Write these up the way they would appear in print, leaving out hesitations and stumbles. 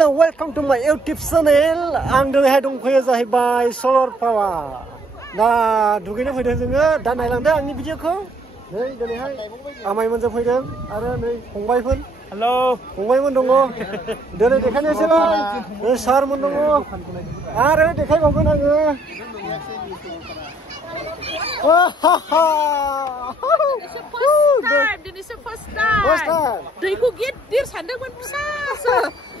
Hello, welcome to my YouTube channel. आं दिनैहाय दंफैयो जाहैबाय सरलपारा। दा दुगैनो फैदों जोङो। दा नायलांदो आंनि भिडिअखौ। नै दिनैहाय आमाइमोनजों फैदों आरो नै फंबायफोर। हेलौ फंबायमोन दङ। दिनै देखायनोसैलाय सारमोन दङ आरो देखायबावगोन आङो। Indonesia first time. दैखौ गिदिर सानदोंमोन फिसासो।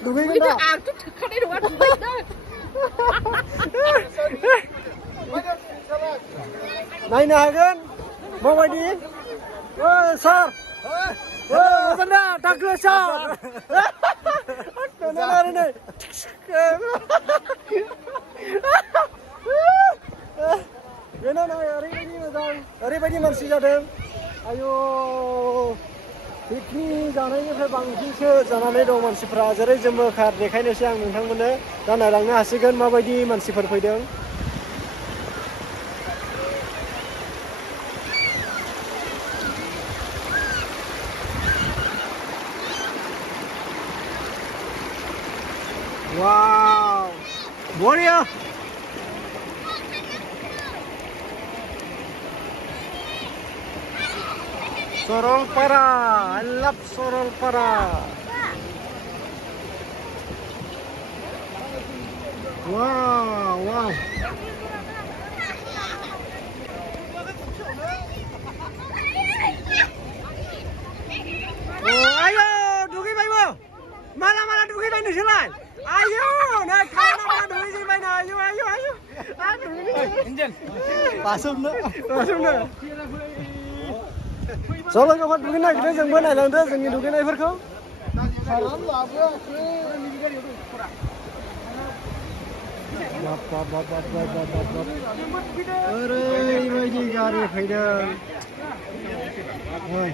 दुगैगोन दा? आंथ' थोखानाय नङा दुगैनो। नायनो हागोन माबायदि? सार। मोजां दा दागो सार। आरो नै। बेनो नै ओरैबायदि मोजां ओरैबायदि मानसि जादों आयौ पिकनिक जानायनिफ्राय बांसिनसो जानानै दं मानसिफ्रा जेरै जोंबो कार देखायनोसै आं नोंथांमोननो दा नायलांनो हासिगोन माबायदि मानसिफोर फैदों वाव बरिया Sorolpara, I love Sorolpara. Wow, wow. Oh, ayo, dugi bayi Mana dugi bayi ni selai. Ayo, nak mana dugi bayi na. Ayo. Injen. Pasum na. Soalnya kawan duginay kita jangan benar lantas jangan duginay perkau. Aray, macam gari fayda. Oi,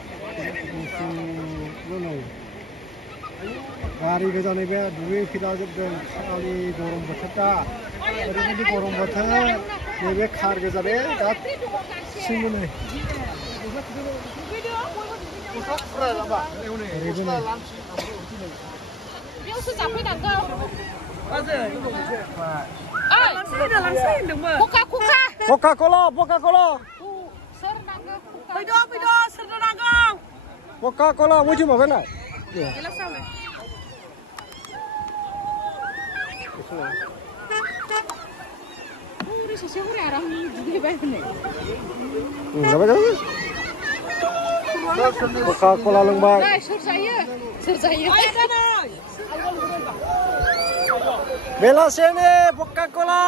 gari ke sana be, dugi kita jepun sekali gorong berkata. Ini gorong berkata, ni be khar ke sana, kat sini ni. Coca-Cola. Coca-Cola, mau cuma mana? Coca-Cola lembab. Sur saya. Bela sini Coca-Cola.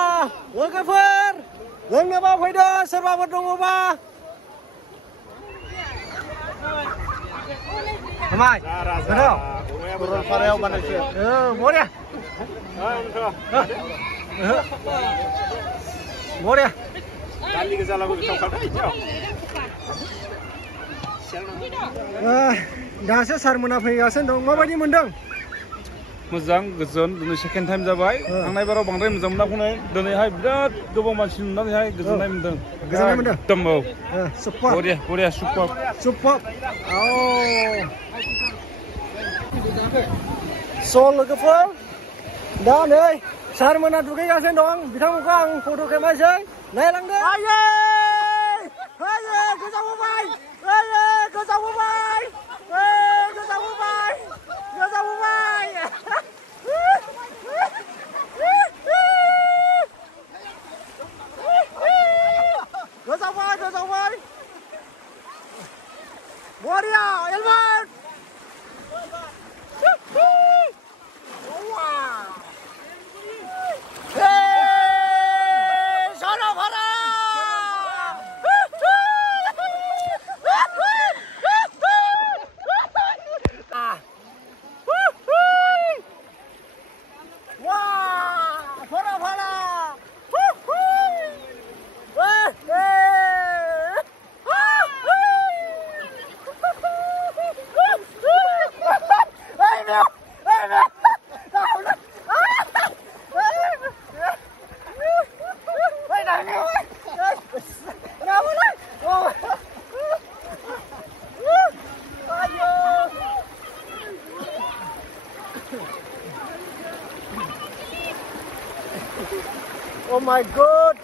Lokafer. Lengna ba fayda serba berdong ba. Amai. Benar. Turun pareo mana sih? Boleh. Boleh. Kali ke jalan aku cakap dah. दासो सारमोना फैगासिनो दं माबायदि मोनदों मोजां गोजोन दिनै second time जाबाय थांनाय बाराव बांद्राय मोजां मोनाखै दिनैहाय बिराद गोबां मानसि नुनानैहाय गोजोननाय मोनदों एकदम सुपार बरिया सुपार स' लोगोफोर दा नै सारमोना दुगैगासिनो दं बिथांमोनखौ आं फट' खेबनोसै नायलांदो गोजावबाय Boriya, Elman! my god.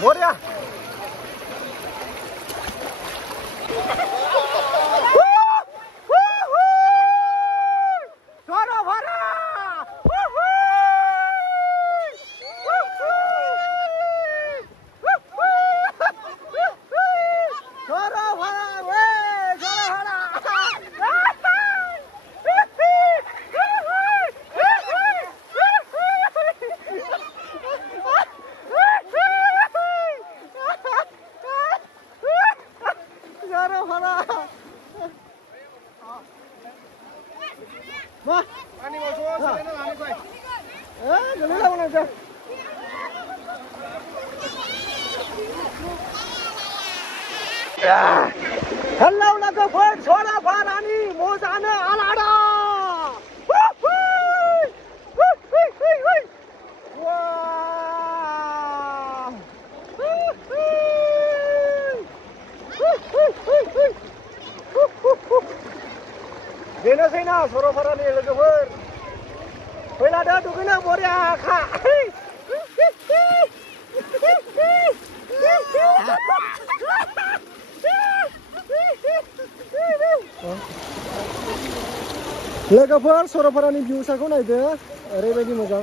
Bora. Hello लोगोफोर सरलपारानि मजानो आलादा बेनोसैना सरलपारानि लोगोफोर फैलादो दुगैनो बरियाखा लोगोफोर सरलपारानि भिउसखौ नायदो ओरैबायदि मोजां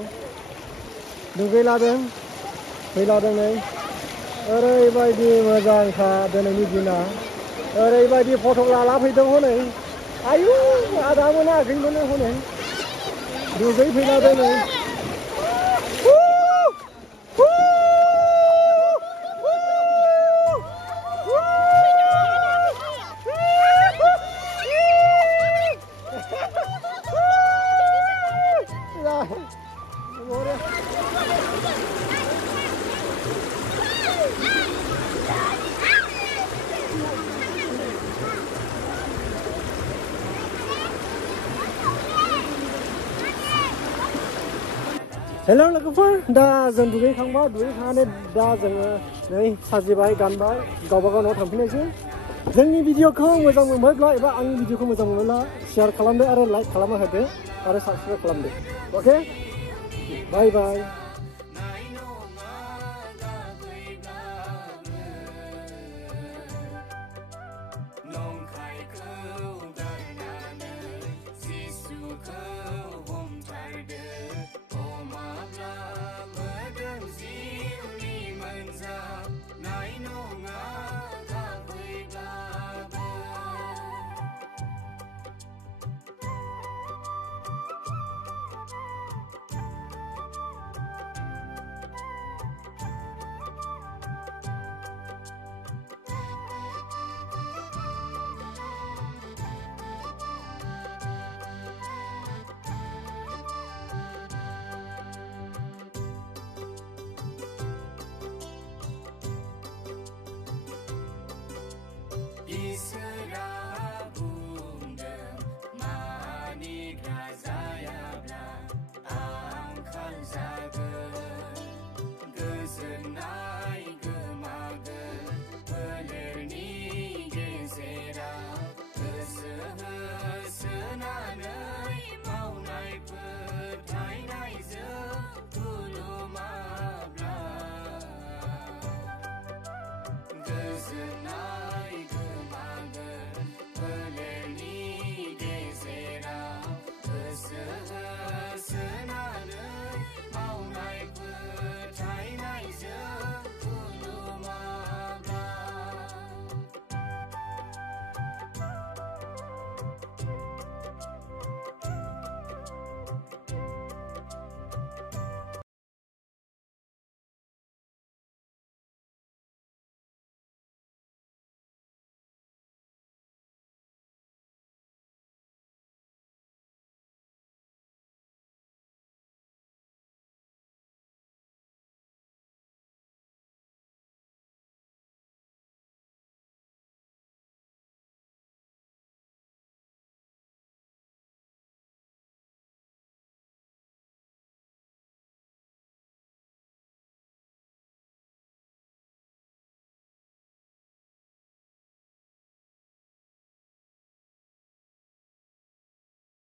दुगैलादों फैलादों नै ओरैबायदि मोजांखा दिनैनि दिना ओरैबायदि फट' लाला फैदों हनै आयु आदा मोनाखैमोन हनै दुगै फैलादों नै हेल' लोगोफोर दा जों दुगैखांनानै दा जोङो नै साजिबाय गानबाय गावबा गाव न'आव थांफिननायसै जोंनि भिडिअखौ मोजां मोनबायब्ला एबा आंनि भिडिअखौ मोजां मोनोब्ला शेयार खालामदो आरो लाइक खालामना होदो आरो साबस्क्राइब खालामदो अके बाय बाय